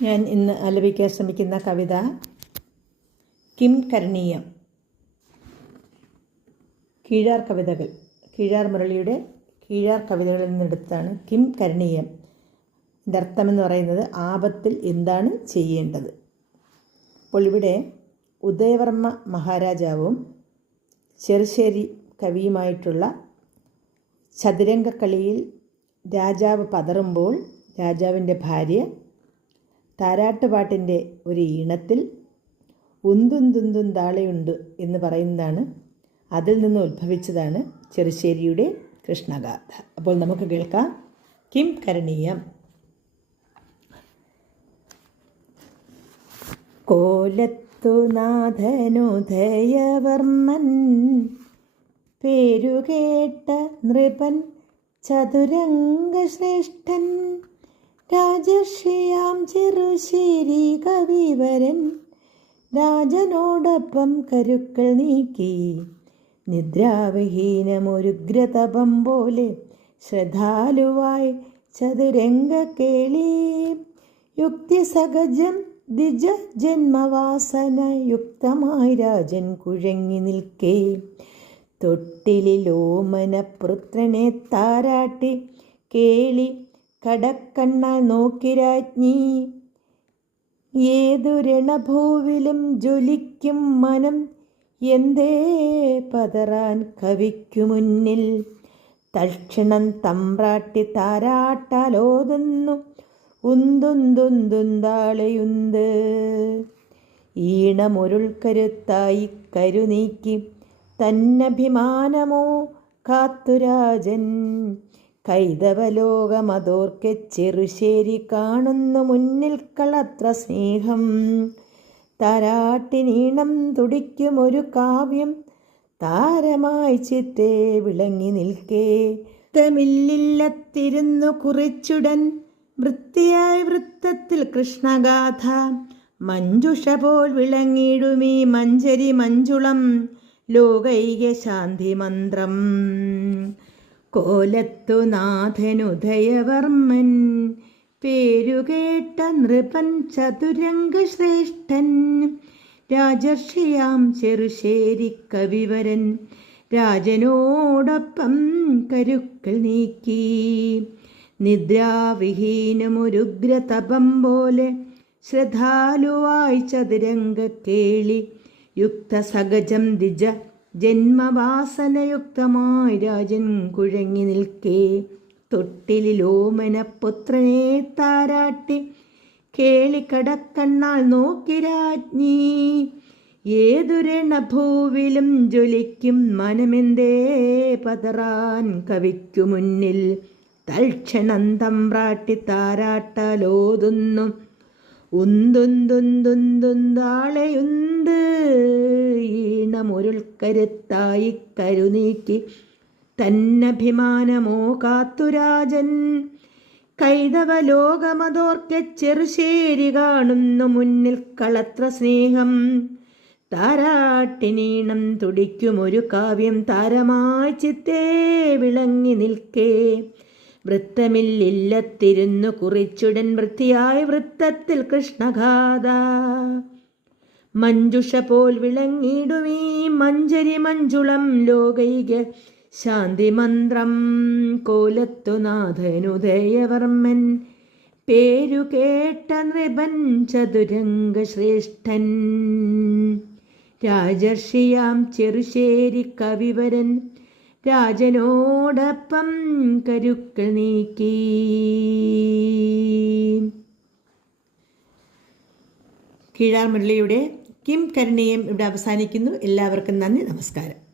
ഞാൻ ഇന്ന് ആലപിക്കാൻ ശ്രമിക്കുന്ന കവിത കിം കരണീയം കീഴാർ കവിതകൾ. കീഴാർ മുരളിയുടെ കീഴാർ കവിതകളിൽ നിന്നെടുത്താണ് കിം കരണീയം അർത്ഥമെന്ന് പറയുന്നത് ആപത്തിൽ എന്താണ് ചെയ്യേണ്ടത്? അപ്പോൾ ഇവിടെ ഉദയവർമ്മ മഹാരാജാവും ചെറുശ്ശേരി കവിയുമായിട്ടുള്ള ചതുരംഗക്കളിയിൽ രാജാവ് പതറുമ്പോൾ രാജാവിന്റെ ഭാര്യ താരാട്ടുപാട്ടിന്റെ ഒരു ഈണത്തിൽ ഉന്തുന്തുന്തും താളയുണ്ട് എന്ന് പറയുന്നതാണ് അതിൽ നിന്ന് ഉത്ഭവിച്ചതാണ് ചെറുശ്ശേരിയുടെ കൃഷ്ണഗാഥ. അപ്പോൾ നമുക്ക് കേൾക്കാം. കിം കരണീയം. കോലത്തു നാഥനുദയവർമ്മൻ പേരുകേട്ട നൃപൻ ചതുരംഗശ്രേഷ്ഠൻ രാജർഷിയാം ചെറുശ്ശേരി കവിവരൻ. രാജനോടൊപ്പം കരുക്കൾ നീക്കി. നിദ്രാവിഹീനമൊരുഗ്രതപം പോലെ ശ്രദ്ധാലുവായി ചതുരംഗ കേളി. യുക്തിസഹജം ദ്വിജ ജന്മവാസന യുക്തമായി രാജൻ കുഴങ്ങി നിൽക്കേ. തൊട്ടിലിലോമനപുത്രനെ താരാട്ടി കേളി കടക്കണ്ണാൽ നോക്കി രാജ്ഞി. ഏതു രണഭൂവിലും ജ്വലിക്കും മനം. എന്തേ പതറാൻ കവിക്കു മുന്നിൽ. തൽക്ഷണം തമ്പ്രാട്ടി താരാട്ടാലോതുന്നു. ഉന്തുന്തുന്തുന്താളയുന്ത്. ഈണമൊരുൾക്കരുത്തായി കരുനീക്കി തന്നഭിമാനമോ കാത്തുരാജൻ. കൈതവലോകമതോർക്കെ ചെറുശ്ശേരി കാണുന്നു മുന്നിൽ കളത്ര സ്നേഹം. താരാട്ടിനീണം തുടിക്കുമൊരു കാവ്യം. താരമായി ചിത്തേ വിളങ്ങി നിൽക്കേ. തമില്ലില്ലത്തിരുന്നു കുറിച്ചുടൻ. വൃത്തിയായി വൃത്തത്തിൽ കൃഷ്ണഗാഥ. മഞ്ജുഷ പോൽ വിളങ്ങിയിടുമീ മഞ്ചരി മഞ്ജുളം. ലോകൈക ശാന്തി മന്ത്രം കോലത്തു നാഥനുദയവർമ്മൻ. പേരുകേട്ട നൃപൻ ചതുരംഗശ്രേഷ്ഠൻ. രാജർഷിയാം ചെറുശ്ശേരി കവിവരൻ. രാജനോടൊപ്പം കരുക്കൾ നീക്കി. നിദ്രാവിഹീനമൊരുഗ്രതപം പോലെ ശ്രദ്ധാലുവായി ചതുരംഗ കേളി യുക്തസഹജം ദിജ ജന്മവാസനയുക്തമായി രാജൻ കുഴങ്ങി നിൽക്കേ. തൊട്ടിലിലോമനപുത്രനെ താരാട്ടി. കേളിക്കടക്കണ്ണാൽ നോക്കി രാജ്ഞി. ഏതൊരെണ്ണഭൂവിലും ജ്വലിക്കും മനമെന്തേ പതറാൻ കവിക്കു മുന്നിൽ. തൽക്ഷണന്തം പ്രാട്ടി താരാട്ടലോതുന്നു. ഉന്തുന്തുന്തുന്തുന്താളയുന്ത്? ഈണമൊരുൾക്കരുത്തായി കരുനീക്കി തന്നഭിമാനമോ കാത്തുരാജൻ? കൈതവ ലോകമതോർക്ക ചെറുശേരി കാണുന്നു മുന്നിൽ കളത്ര സ്നേഹം. താരാട്ടിനീണം തുടിക്കുമൊരു കാവ്യം താരമായി ചിത്തേ വിളങ്ങി നിൽക്കേ. വൃത്തമില്ലില്ലത്തിരുന്നു കുറിച്ചുടൻ വൃത്തിയായി വൃത്തത്തിൽ കൃഷ്ണഗാഥ. മഞ്ജുഷ പോൽ വിളങ്ങിടുമീ മഞ്ജരി മഞ്ജുളം ലോകൈക ശാന്തി മന്ത്രം കോലത്തുനാഥനുദയവർമ്മൻ പേരു കേട്ട നൃപൻ ചതുരംഗശ്രേഷ്ഠൻ. രാജർഷിയാം ചെറുശ്ശേരി കവിവരൻ രാജനോടൊപ്പം കരുക്കൾ നീക്കി. കീഴാർ മുരളിയുടെ കിം കരുണയും ഇവിടെ അവസാനിക്കുന്നു. എല്ലാവർക്കും നന്ദി നമസ്കാരം.